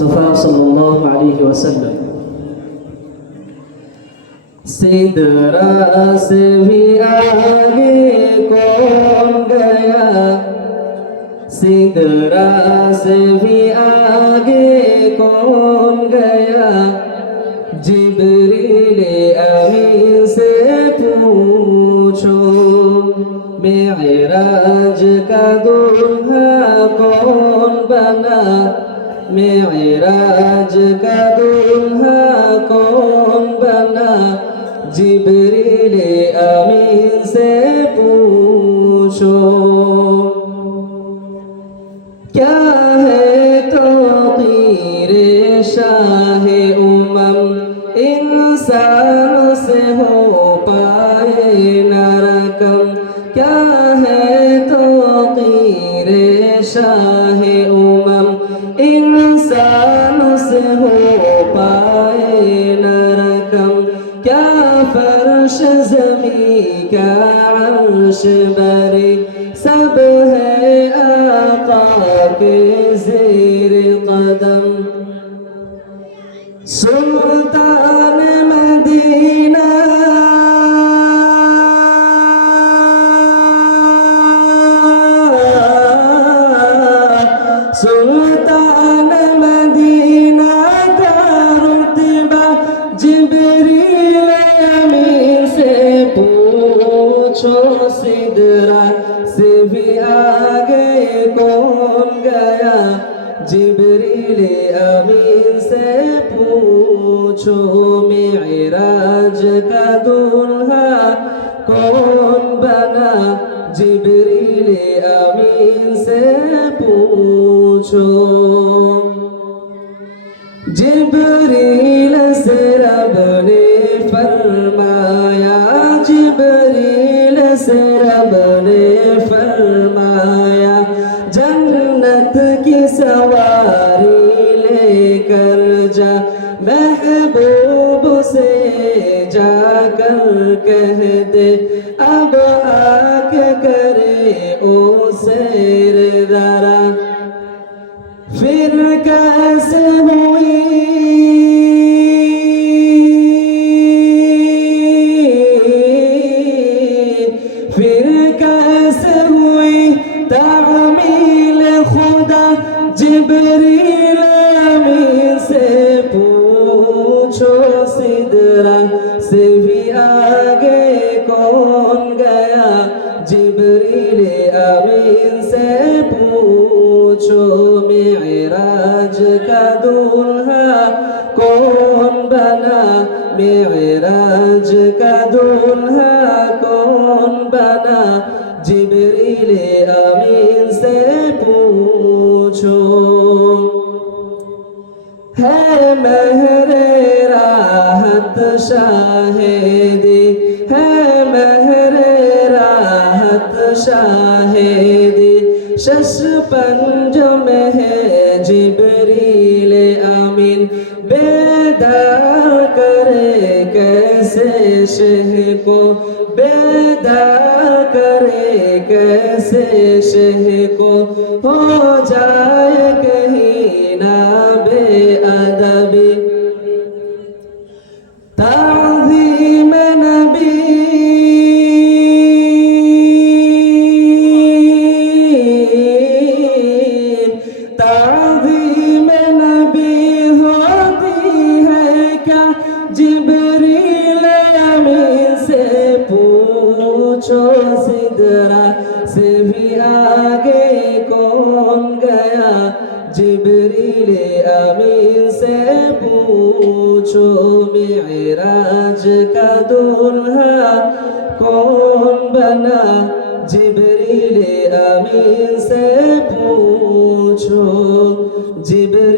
मुस्तफ़ा सल्लल्लाहु अलैहि वसल्लम। सिदरा से भी आगे कौन गया, सिदरा से भी आगे कौन गया, जिब्रील अमीन से पूछो, मेराज का दूल्हा कौन बना, मेराज का दूल्हा कौन बना, जिब्रील अमीन से पूछो। क्या है तो पीरे शाहे उमम, इंसान से हो पाए न रकम, क्या है तो पीरे शाहे उमम, इंसान से हो पाए न रकम, क्या फर्श ज़मी का अर्श बरी, सब है आका के ज़ेर कदम। सुल्तान मदीना सुल्तान मदीना का रुतबा, जिब्रील अमीन से पूछो, सिदरा से भी आगे कौन गया, जिब्रील अमीन से पूछो, मेराज का दूल्हा कौन बना, जिब्रील अमीन से पूछो। जिब्रील से रब ने फरमाया, जिब्रील से रब ने फरमाया, जन्नत की सवारी लेकर जा, महबूब से जाकर कह दे, अब आके करे ओ सैर ज़रा। फिर कैसे हुई फिर कैसे हुई तामील खुदा, जिब्रील अमीन से पूछो, सिदरा से भी आगे कौन गया, जिब्रील अमीन से पूछो, मेराज का दूल्हा कौन बना, मेराज का दूल्हा कौन बना, जिब्रील अमीन से पूछो। है महरे राहत शाहिदी, है महरे राहत शाहिदी, शशपंज में है जिब्रील अमीन, बेदार करे कैसे शह को, बेदार करे कैसे शह को, हो जाए कहीं ना बेअदबी। ताज़ीम नबी ताज़ीम नबी होती है क्या, जिब्रील अमीन से पूछो, सिदरा से भी आगे कौन गया, जिब्रील अमीन से पूछो, मेराज का दूल्हा कौन बना, जिब्रील अमीन से पूछो, जिब्रील